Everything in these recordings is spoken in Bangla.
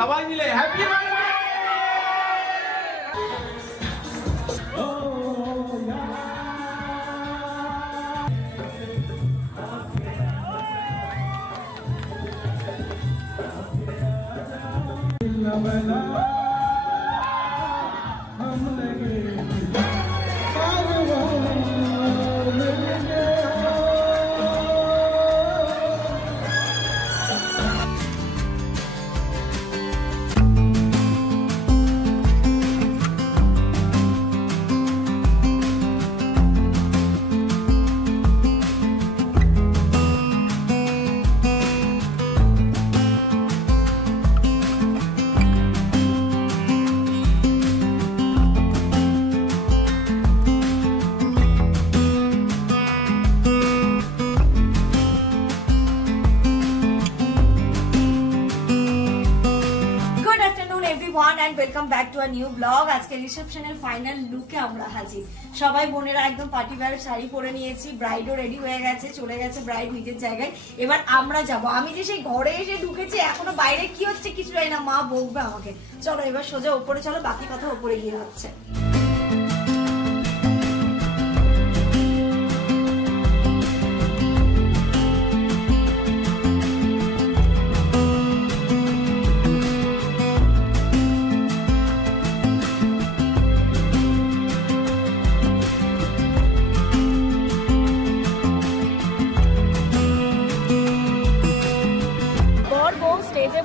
সবাই মিলে happy and welcome back to a new vlog. আজকে রিসেপশনের ফাইনাল লুকে আমরা হাজির। সবাই বোনেরা একদম পার্টি ওয়্যার শাড়ি পরে নিয়েছি, ব্রাইডও রেডি হয়ে গেছে, চলে গেছে ব্রাইড নিজের জায়গায়। এবার আমরা যাব। আমি যে সেই ঘরে এসে ঢুকেছি, এখনো বাইরে কি হচ্ছে কিছু জানি না, মা বকবে আমাকে। চলো এবার সোজা উপরে চলো, বাকি কথা উপরে গিয়ে হচ্ছে।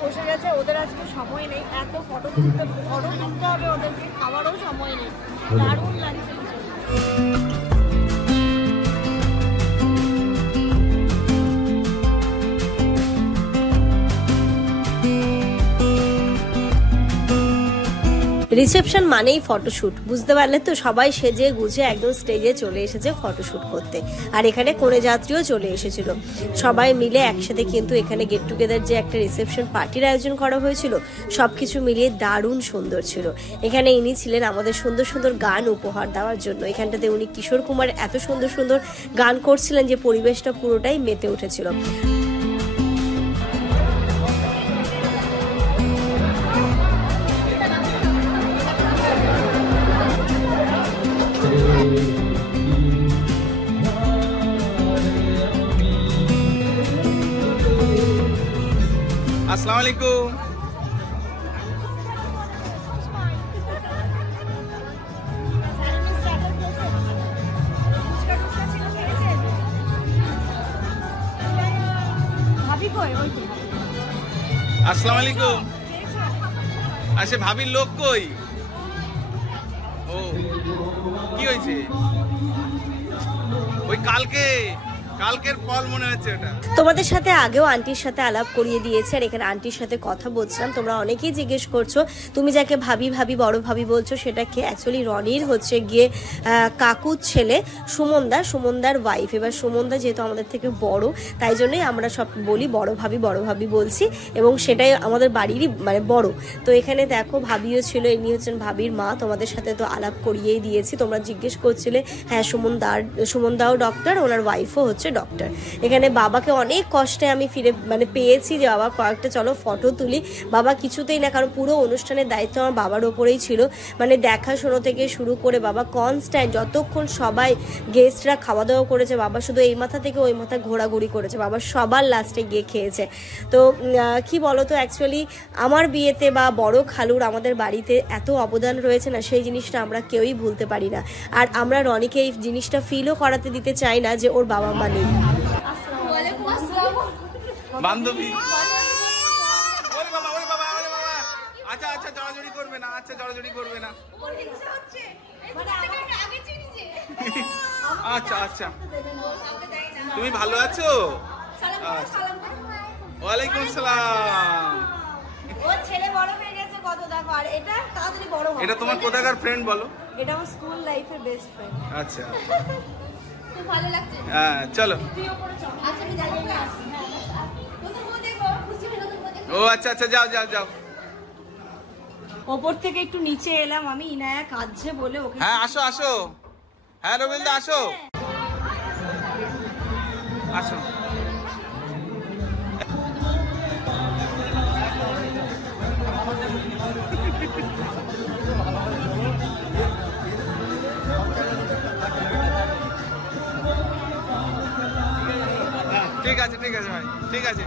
বসে গেছে, ওদের আজকে সময় নেই, এত ফটো তুলতে হবে ওদেরকে, খাওয়ারও সময় নেই। দারুণ লাগছে। রিসেপশন মানেই ফটোশুট, বুঝতে পারলে তো? সবাই সেজে গুজে একদম স্টেজে চলে এসেছে ফটোশুট করতে। আর এখানে কনে যাত্রীও চলে এসেছিল, সবাই মিলে একসাথে। কিন্তু এখানে গেট টুগেদার যে একটা রিসেপশন পার্টির আয়োজন করা হয়েছিল, সবকিছু মিলিয়ে দারুণ সুন্দর ছিল। এখানে ইনি ছিলেন আমাদের সুন্দর সুন্দর গান উপহার দেওয়ার জন্য। এখানটাতে উনি কিশোর কুমার এত সুন্দর সুন্দর গান করছিলেন যে পরিবেশটা পুরোটাই মেতে উঠেছিল। আসসালামু আলাইকুম। আসসালামু আলাইকুম। আচ্ছা ভাবির লোক কই? ও কি হয়েছে? ওই কালকের ফল মনে হচ্ছে ওটা। তোমাদের সাথে আগেও আন্টির সাথে আলাপ করিয়ে দিয়েছে, আর এখানে আন্টির সাথে কথা বলছিলাম। তোমরা অনেকেই জিজ্ঞেস করছো তুমি যাকে ভাবি বড় ভাবি বলছো সেটা কে? অ্যাকচুয়ালি রনির হচ্ছে গিয়ে কাকুর ছেলে সুমনদার ওয়াইফ। এবার সুমনদা যেহেতু আমাদের থেকে বড়, তাই জন্যই আমরা সব বলি বড় ভাবি বলছি, এবং সেটাই আমাদের বাড়িরই মানে বড়। তো এখানে দেখো ভাবিও ছিল, ইনি হচ্ছেন ভাবির মা। তোমাদের সাথে তো আলাপ করিয়েই দিয়েছি, তোমরা জিজ্ঞেস করছিলে। হ্যাঁ, সুমনদাও ডক্টর, ওনার ওয়াইফও হচ্ছে ডক্টর। এখানে বাবাকে অনেক কষ্টে আমি পেয়েছি যে বাবা কয়েকটা চলো ফটো তুলি। বাবা কিছুতেই না, কারণ পুরো অনুষ্ঠানের দায়িত্ব আমার বাবার ওপরেই ছিল। মানে দেখাশোনা থেকে শুরু করে বাবা কনস্ট্যান্ট, যতক্ষণ সবাই গেস্টরা খাওয়া দাওয়া করেছে, বাবা শুধু এই মাথা থেকে ওই মাথা ঘোরাঘুরি করেছে। বাবা সবার লাস্টে গিয়ে খেয়েছে। তো কি বলো তো, অ্যাকচুয়ালি আমার বিয়েতে বা বড় খালুর আমাদের বাড়িতে এত অবদান রয়েছে না, সেই জিনিসটা আমরা কেউই ভুলতে পারি না। আর আমরা রনিকে এই জিনিসটা ফিলও করাতে দিতে চাই না যে ওর বাবা মা নেই। বান্ধবী ওরে বাবা আচ্ছা জড়াজড়ি করবে না, আচ্ছা তুমি ভালো আছো? ওয়ালাইকুম আসসালাম। ওর ছেলে বড় হয়ে গেছে কত দেখো, আর এটা তাড়াতাড়ি বড় হবে। এটা তোমার কোথাকার ফ্রেন্ড বলো? এটা আমার স্কুল লাইফের বেস্ট ফ্রেন্ড। আচ্ছা খুব ভালো লাগছে। হ্যাঁ চলো। আচ্ছা আমি যাই, আমি আসছি। হ্যাঁ নতুন বউ দেখো, খুশি হয়ে নতুন বউ দেখো। ও আচ্ছা আচ্ছা, যাও যাও যাও। ওপর থেকে একটু নিচে এলাম আমি, ইনায়া কাঁদছে বলে ওকে। হ্যাঁ আসো আসো। হ্যাঁ রবীন্দ্র আসো আসো। ঠিক আছে ঠিক আছে ভাই, ঠিক আছে।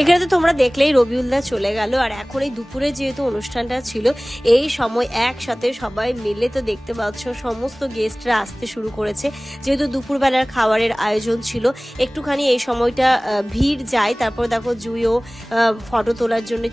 এখানে তো তোমরা দেখলেই রবিউলদা চলে গেল, আর এখন এই দুপুরে যেহেতু অনুষ্ঠানটা ছিল এই সময় একসাথে সবাই মিলে তো দেখতে পাচ্ছ সমস্ত গেস্টরা আসতে শুরু করেছে। যেহেতু দুপুরবেলার খাবারের আয়োজন ছিল, একটুখানি এই সময়টা ভিড় যায়। তারপর দেখো জুইও ফটো তোলার জন্য,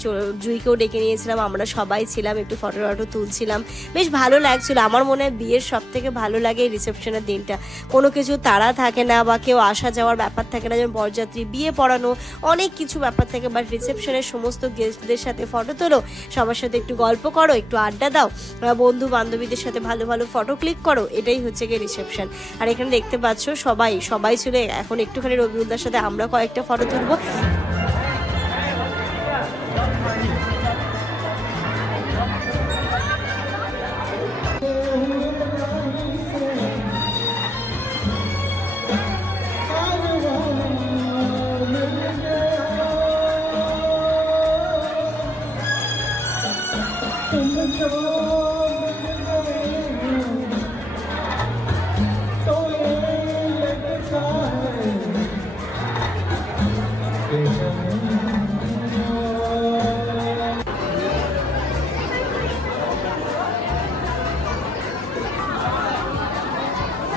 জুইকেও ডেকে নিয়েছিলাম, আমরা সবাই ছিলাম, একটু ফটো টটো তুলছিলাম, বেশ ভালো লাগছিল। আমার মনে হয় বিয়ের সব থেকে ভালো লাগে এই রিসেপশনের দিনটা, কোনো কিছু তাড়া থাকে না বা কেউ আসা যাওয়ার ব্যাপার থাকে না, যেমন বরযাত্রী, বিয়ে পড়ানো, অনেক কিছু ব্যাপার থাকে। বাট রিসেপশনের সমস্ত গেস্টদের সাথে ফটো তোলো, সবার সাথে একটু গল্প করো, একটু আড্ডা দাও, বন্ধু বান্ধবীদের সাথে ভালো ভালো ফটো ক্লিক করো, এটাই হচ্ছে গিয়ে রিসেপশন। আর এখানে দেখতে পাচ্ছ সবাই সবাই ছিল। এখন একটুখানি রবিউলদার সাথে আমরা কয়েকটা ফটো তুলবো।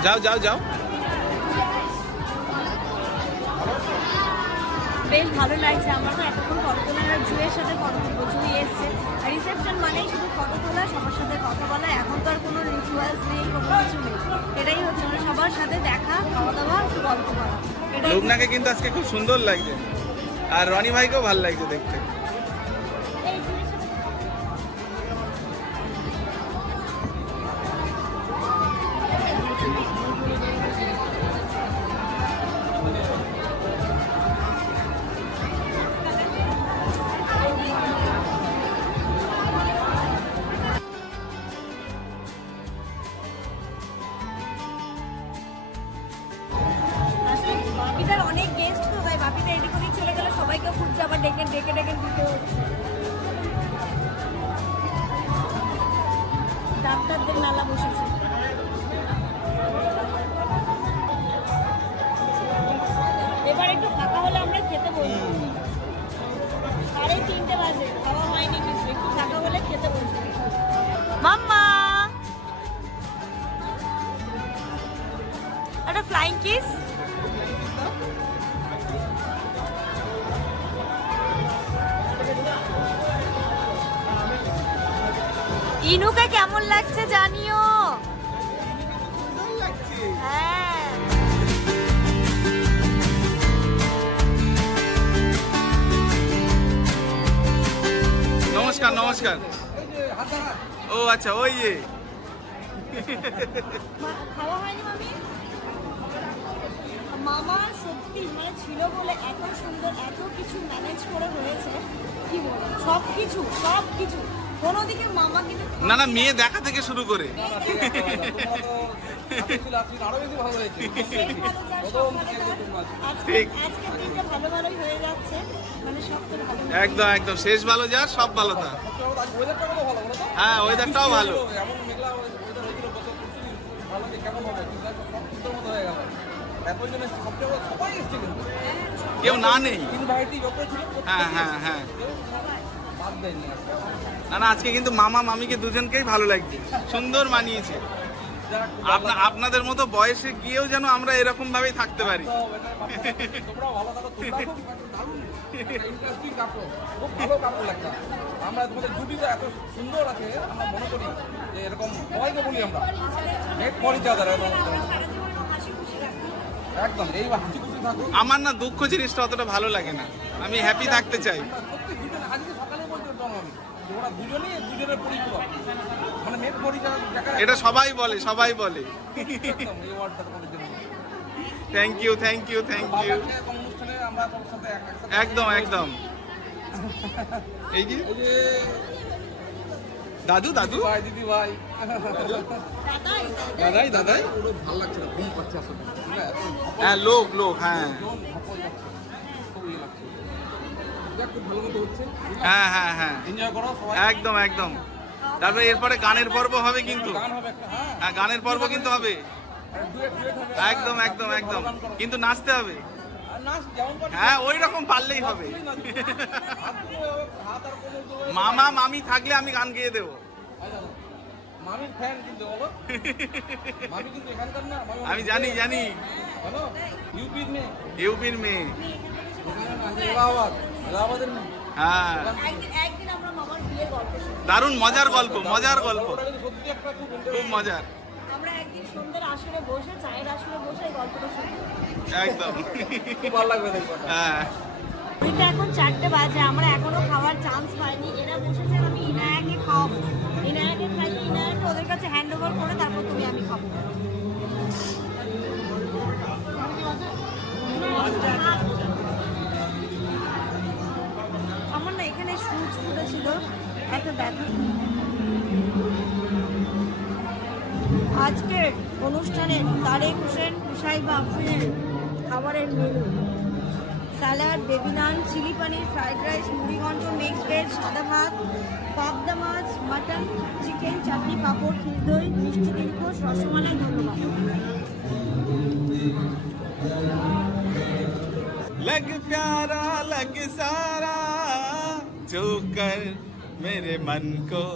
যাও যাও যাও। বেশ ভালো লাগছে আমার তো এতক্ষণ ফটো তোলা, আর জুয়ের সাথে ফটো তুলবো। জুই এসছে, আর রিসেপশন মানেই শুধু ফটো তোলা, সবার সাথে কথা বলা। এখন তো আর কোনো রিচুয়ালস নেই, কোনো কিছু নেই, এটাই হচ্ছে মানে সবার সাথে দেখা, খাওয়া দাওয়া, একটু গল্প করা। লুবনাকে কিন্তু আজকে খুব সুন্দর লাগছে, আর রনি ভাইকেও ভালো লাগছে দেখতে। বাপিটার অনেক গেস্ট তো, তাই বাপিটা এদিক ওদিক চলে গেলে সবাইকে খুঁজছে, আবার ডেকে ডেকে ডেকে দিতে হচ্ছে। ডাক্তারদের মেলা বসেছে। এবার একটু ফাঁকা হলে আমরা খেতে বলবো। 3:30 বাজে, খাওয়া হয়নি কিছু, একটু ফাঁকা হলে খেতে বলবো। মাম্মা একটা ফ্লাইং কিস। ইনুকে কেমন লাগছে জানিও। হ্যাঁ নমস্কার নমস্কার। ও আচ্ছা, ওই খাওয়া হয়নি মামি। মামা সত্যি মানে ছিল বলে এত সুন্দর, এত কিছু ম্যানেজ করে হয়েছে, কি বলবো, সবকিছু সবকিছু কোনো দিকে মামা কিন্তু না না, মেয়ে দেখা থেকে শুরু করে আজকের দিনটা ভালো ভালোই হয়ে যাচ্ছে, মানে সব তো ভালো। একদম একদম, শেষ ভালো যা, সব ভালো তা। হ্যাঁ ওয়েদারটাও ভালো। কেউ না নেই। হ্যাঁ হ্যাঁ হ্যাঁ, না না, আজকে কিন্তু মামা মামিকে দুজনকেই ভালো লাগছে, সুন্দর মানিয়েছে। আপনাদের মতো বয়সে গিয়েও যেন আমরা এরকম ভাবেই থাকতে পারি। আমরা তোমাদের জুটিটা এত সুন্দর আছে, আমরা মনে করি যে এরকম সবাইকে বলি আমরা একদম এই হাসি খুশি থাকুন। আমার না দুঃখ জিনিসটা অতটা ভালো লাগে না। আমি হ্যাপি থাকতে চাই। আমরা সত্যি দুজনে আজকে সকালে বলতে পারলাম আমি যে ওরা দুজনেই দুজনের পরিপূরক, মানে মেট পরিচয় দেখা এটা সবাই বলে, সবাই বলে। একদম এই ওয়ার্ডটা তোমাদের জন্য। Thank you, thank you, thank ভালো ইউ। লাগছে এবং অনুষ্ঠানে আমরা সবার সাথে একসাথে একদম একদম। এই যে এই যে দাদু, দাদু, ভাই দিদি ভাই দাদাই, দাদাই। পুরো ভালো লাগছে না, ঘুম পাচ্ছে আসলে না, এত হ্যাঁ, লোক, লোক, হ্যাঁ জন ধপল যাচ্ছে, খুব ইয়ে লাগছে। যাক, খুব ভালো মতো হচ্ছে, হ্যাঁ হ্যাঁ হ্যাঁ, এনজয় করো সবাই। একদম একদম। তারপরে এরপরে গানের পর্ব হবে কিন্তু। গান হবে একটা, হ্যাঁ হ্যাঁ, গানের পর্ব কিন্তু হবে। ডুয়েট ডুয়েট হবে, একদম একদম একদম, গান করো। কিন্তু নাচতে হবে। আর নাচ যেমন পারছো, হ্যাঁ, ওই রকম পারলেই হবে। হাত দিয়ে হাত আর কোনো তো মামা মামি থাকলে আমি গান গেয়ে দেবো। মামির ফ্যান কিন্তু বলো, মামি কিন্তু এখানকার না, মামি আমি জানি, জানি, বলো ইউপির মেয়ে, ইউপির মেয়ে। এলাহাবাদ, এলাহাবাদের মেয়ে। হ্যাঁ, একদিন আমরা মামার বিয়ের গল্প শুনি। দারুণ মজার গল্প, মজার গল্প, ওরা কিন্তু সত্যি একটা খুব খুব মজার। আমরা একদিন সন্ধ্যের আসরে বসে, চায়ের আসরে বসে এই গল্পটা শুনি। একদম। খুব ভালো লাগবে দেখো। হ্যাঁ, কিন্তু এখন 4টে বাজে, আমরা এখনো খাওয়ার চান্স পাইনি। এরা বসেছেন, আমি ইনায়াকে খাওয়াবো। ইনায়াকে খাইয়ে ইনায়াকে ওদের কাছে হ্যান্ড ওভার করে তারপর তুমি আমি খাবো। আমার না এখানে সূচ ফুটেছিল, এত ব্যথা। আজকের অনুষ্ঠানে তারেক হোসেন সাহেব আফরিনের খাবারের মেনু: স্যালাড, বেবি নান, চিলি পনির, ফ্রাইড রাইস, মুড়িঘণ্ট, মিক্সড ভেজ, সাদা ভাত, পাবদা মাছ, মাটন, চিকেন, চাটনি, পাঁপড়, ক্ষীর দই, মিষ্টি দিলখোশ, রসমালাই। ধন্যবাদ। लग प्यारा लग सारा जो कर मेरे मन को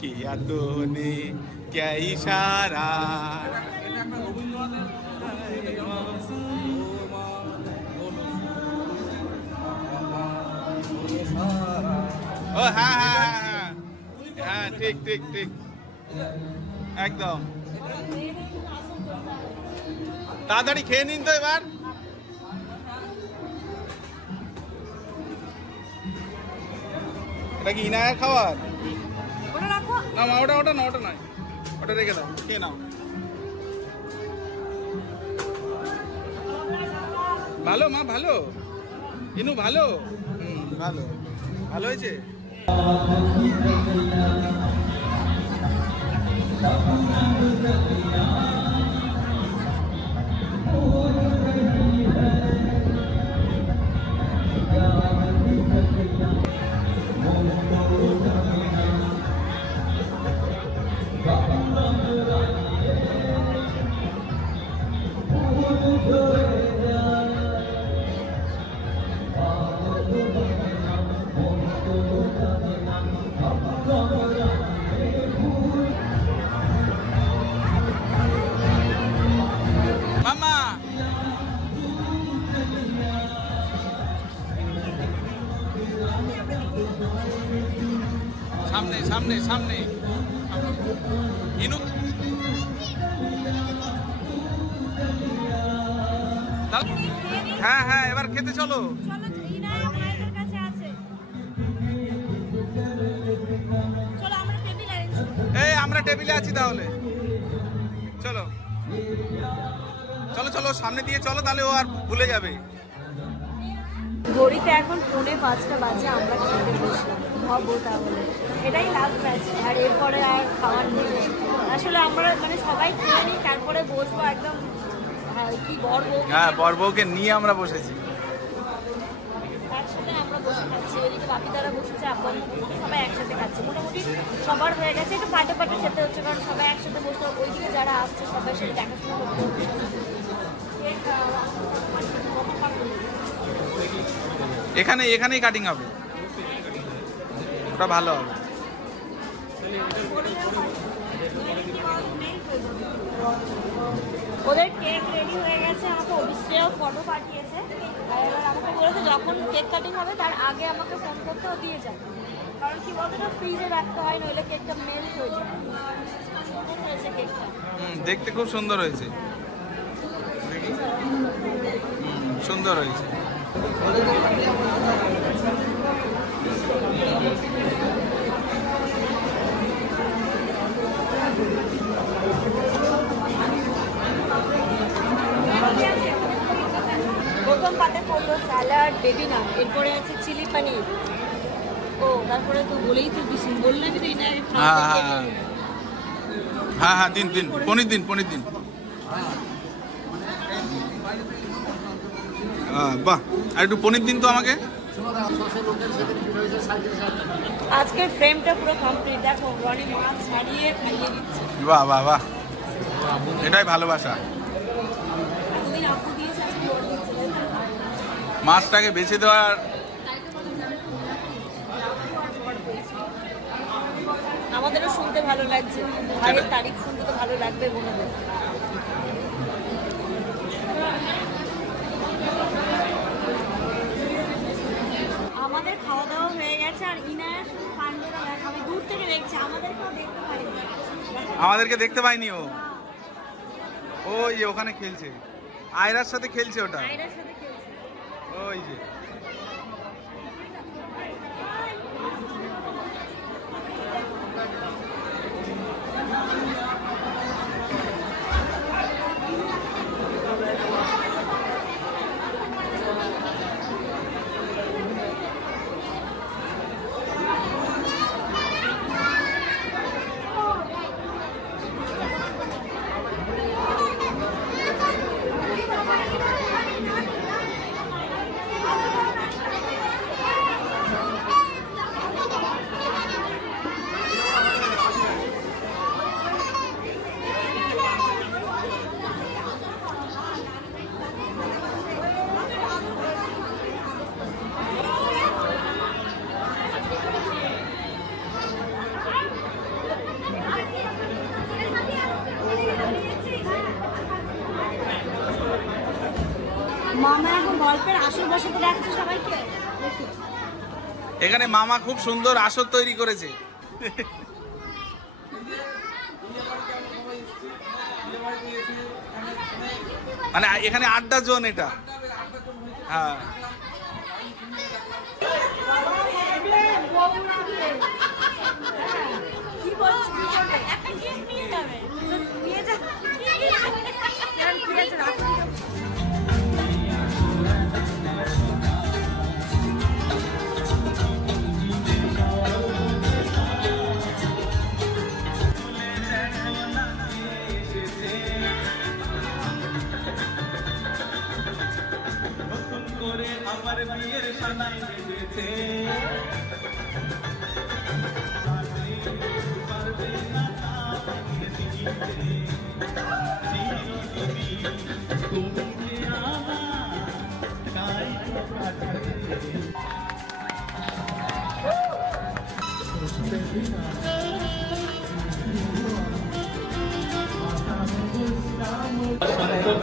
किया तूने क्या इशारा। এটা একটা রবীন্দ্রনাথের ও হ্যাঁ হ্যাঁ হ্যাঁ হ্যাঁ হ্যাঁ, ঠিক ঠিক ঠিক, একদম। তাড়াতাড়ি খেয়ে নিন তো এবার। এটা কি ইনায়ের খাবার? ওটা রাখো। না মা, ওটা ওটা না, ওটা নয়, ওটা রেখে দাও, খেয়ে নাও। ভালো মা, ভালো। ইনু ভালো, ভালো, ভালো হয়েছে। মামা, সামনে সামনে সামনে। ইনু হ্যাঁ হ্যাঁ, এবার খেতে চলো। চলো, ইনায়া ভাইদের কাছে আছে। চলো আমরা টেবিল অ্যারেঞ্জ করি। এই আমরা টেবিলে আছি তাহলে, চলো চলো চলো, সামনে দিয়ে চলো, তাহলে ও আর ভুলে যাবে। ঘড়িতে এখন 4:45 বাজে, আমরা খেতে বসলাম। ভাবো তাহলে এটাই লাস্ট ব্যাচ, আর এরপরে আর খাওয়ার নেই। আসলে আমরা মানে সবাই খেয়ে নিই, তারপরে বসবো একদম। কি বড় হ্যাঁ, বরবউকে নিয়ে আমরা বসেছি। একসাথে আমরা বসে খাচ্ছি, এদিকে বাপিদারা বসেছে, আব্বা সবাই একসাথে খাচ্ছি। মোটামুটি সবার হয়ে গেছে, একটু পাটে পাটে খেতে হচ্ছে, কারণ সবাই একসাথে বসতে, ওইদিকে যারা আসছে সবার সাথে দেখাশোনা করতে হচ্ছে। এখানে এখানেই কাটিং হবে, ওটা ভালো হবে। ওদের কেক রেডি হয়ে গেছে, আমাকে অভিশ্রেয় ফটো পাঠিয়েছে। আর এবার আমাকে বলেছে যখন কেক কাটিং হবে তার আগে আমাকে ফোন করতে, ও দিয়ে যাবে। কারণ কি বলতো, না ফ্রিজে রাখতে হয়, নইলে কেকটা মেল্ট হয়ে যায়। সুন্দর হয়েছে কেকটা, দেখতে খুব সুন্দর হয়েছে, সুন্দর হয়েছে। প্রথম পাতে পড়লো স্যালাড, বেবি নাম, এরপরে আছে চিলি পানির। ও তারপরে তো বলেই তো বললেন তো এটা হ্যাঁ হ্যাঁ দিন দিন, পনির দিন, পনির দিন। বাহ, আর একটু পনির দিন তো আমাকে। আজকের ফ্রেমটা পুরো কমপ্লিট। দেখো রনি মাছ ছাড়িয়ে খাইয়ে দিচ্ছে। বাহ বাহ বাহ, এটাই ভালোবাসা। এতদিন আপু দিয়েছে, আজকে ওর দিচ্ছে, তাই না? মাছটাকে বেছে দেওয়ার। আমাদেরও শুনতে ভালো লাগছে, ভাইয়ের তারিখ শুনতে তো ভালো লাগবে বোনদের। আমাদের খাওয়া দাওয়া হয়ে গেছে, আর ইনায়া শুধু পান্ডুরা দেখ, আমি দূর থেকে দেখছি, আমাদেরকেও দেখতে পাইনি। আমাদেরকে দেখতে পাইনি ও। ওই যে ওখানে খেলছে, আয়রার সাথে খেলছে ওটা। আয়রার সাথে খেলছে। ওই যে মামা এখন গল্পের আসর বসাতে রাখছে সবাইকে। এখানে মামা খুব সুন্দর আসর তৈরি করেছে। মানে এখানে আড্ডা জোন এটা। হ্যাঁ কি বলছো? একটা কেক নিয়ে যাবে, নিয়ে যা। ঠিক আছে, রাখো। আমার বিয়ের সানাই বেজেছে,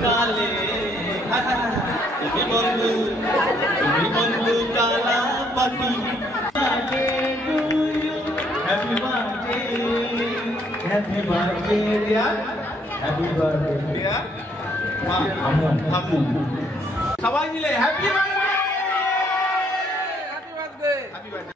কালে বন্ধু, তুমি বন্ধু কালা পাখি। Happy birthday, happy birthday Riya, happy birthday Riya. সবাই মিলে happy birthday, happy birthday, happy birthday.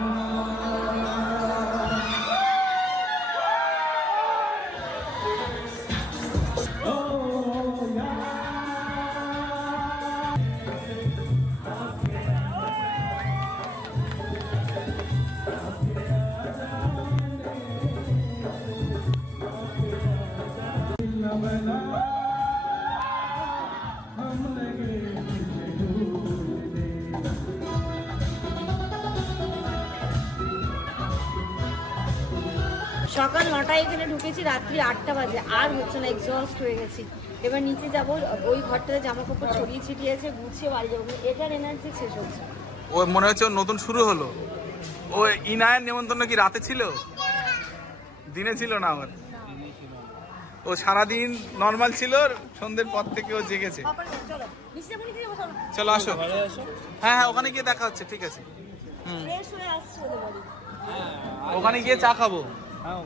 সকাল 9টায় এখানে ঢুকেছি, রাত্রি 8টা বাজে, আর হচ্ছে না, এক্সস্ট হয়ে গেছি। এবার নিচে যাব, ওই ঘরটাতে জামা কাপড় ছড়িয়ে ছিটিয়ে আছে, গুছিয়ে বাড়ি যাবো। এটার এনার্জি শেষ হচ্ছে। ও মনে হচ্ছে ওর নতুন শুরু হলো। ও ইনায়ের নিমন্ত্রণ কি রাতে ছিল, দিনে ছিল না? ওর ও সারাদিন নর্মাল ছিল, সন্ধ্যের পর থেকে ও জেগেছে। চলো নিচে যাবো, নিচে যাবো, চলো। চলো আসো। হ্যাঁ হ্যাঁ, ওখানে গিয়ে দেখা হচ্ছে, ঠিক আছে। ফ্রেশ হয়ে আসছে ওদের বাড়ি। ওখানে গিয়ে চা খাবো। হ্যাঁ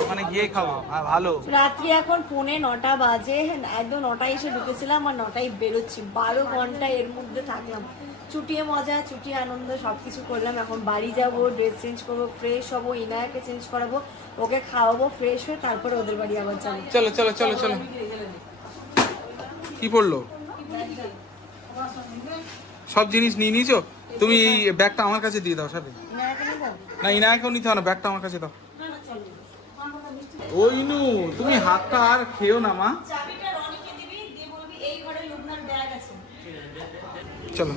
ওখানে গিয়ে খাবো। হ্যাঁ ভালো। রাত্রি এখন 9:45 বাজে, একদম 9টায় এসে ঢুকেছিলাম আর 9টায় বেরোচ্ছি। 12 ঘন্টা এর মধ্যে থাকলাম, চুটিয়ে মজা, চুটিয়ে আনন্দ সবকিছু করলাম। এখন বাড়ি যাব, ড্রেস চেঞ্জ করবো, ফ্রেশ হবো, ইনায়াকে চেঞ্জ করাবো, ওকে খাওয়াবো, ফ্রেশ হয়ে তারপরে ওদের বাড়ি আবার যাবো। চলো চলো চলো চলো। কি পড়লো? সব জিনিস নিয়ে নিয়েছো তুমি? এই ব্যাগটা আমার কাছে দিয়ে দাও সাথে। না ইনায়াকেও নিতে হবে না, ব্যাগটা আমার কাছে দাও। ওই নু তুমি হাতটা আর খেও না মা। চাবিটা রনিকে দিবি, দিয়ে বলবি এই ঘরে লুবনার ব্যাগ আছে। চলো।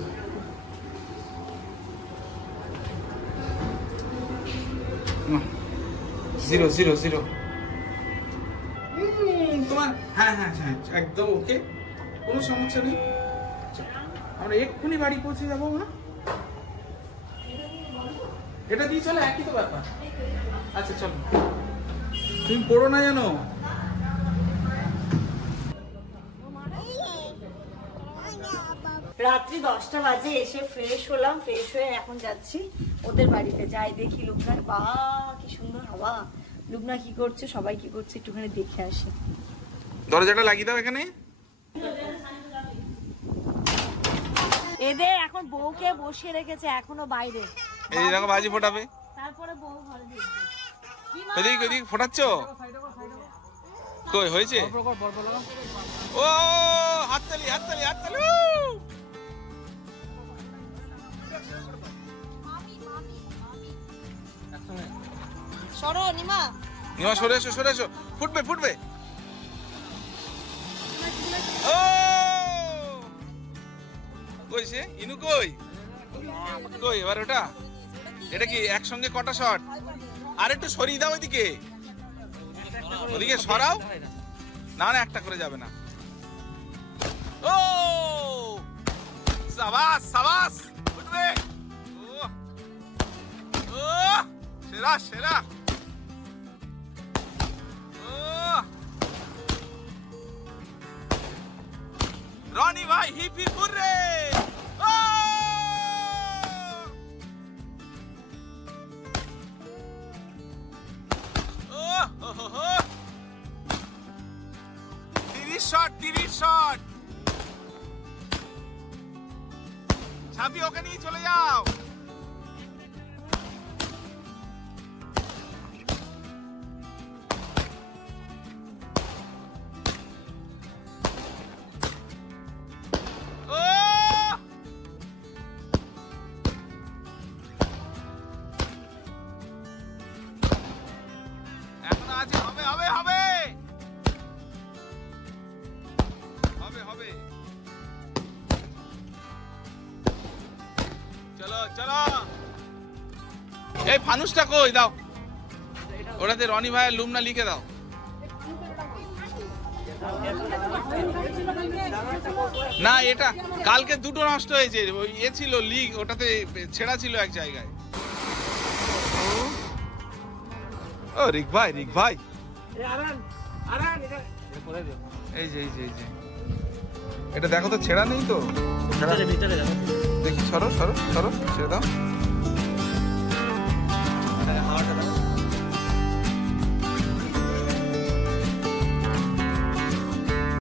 জিরো জিরো জিরো তোমার। হ্যাঁ হ্যাঁ হ্যাঁ একদম ওকে, কোনো সমস্যা নেই। আমরা এক্ষুনি বাড়ি পৌঁছে যাবো মা। এটা দিয়ে চলো, একই তো ব্যাপার। আচ্ছা চলো, তুমি পড়ো না জানো। রাত্রি 10টা বাজে, এসে ফ্রেশ হলাম, ফ্রেশ হয়ে এখন যাচ্ছি ওদের বাড়িতে। যাই দেখি লুবনার, বা কি সুন্দর হাওয়া। লুবনা কি করছে, সবাই কি করছে একটুখানি দেখে আসি। দরজাটা লাগিয়ে দাও এখানে। এদের এখন বউকে বসিয়ে রেখেছে এখনো বাইরে, এই দেখো বাজি ফোটাবে, তারপরে বউ ঘরে ঢুকবে। ওদিক ওদিক ফোটাচ্ছ কই হয়েছে? ও হাততালি হাততালি হাততালি। সরো নিমা, নিমা সরে এসো সরে এসো, ফুটবে ফুটবে। ও কই সে ইনু কই কই? এবার ওটা এটা কি একসঙ্গে কটা শট? আর একটু সরিয়ে দাও ওইদিকে, ওদিকে সরাও। না না একটা করে যাবে না। ও সাবাস সাবাস, উঠবে। ও সেরা সেরা। ও রনি ভাই হিপ হিপ হুররে। ও ও হো হো 30 শট 30 শট। ছাবি ওকে নিয়ে চলে যাও। এখন আছে, হবে হবে হবে হবে হবে। চলো চলো। এই ফানুসটা কই দাও, ওটাতে রনি ভাইয়ের লুমনা লিখে দাও। না এটা কালকে দুটো নষ্ট হয়েছে, ওই এ ছিল লিগ, ওটাতে ছেঁড়া ছিল এক জায়গায়। ও রিক ভাই রিক ভাই, এই যে এই যে এই যে এটা দেখো তো ছেঁড়া নেই তো। দেখি সরো সরো সরো ছেড়ে দাও।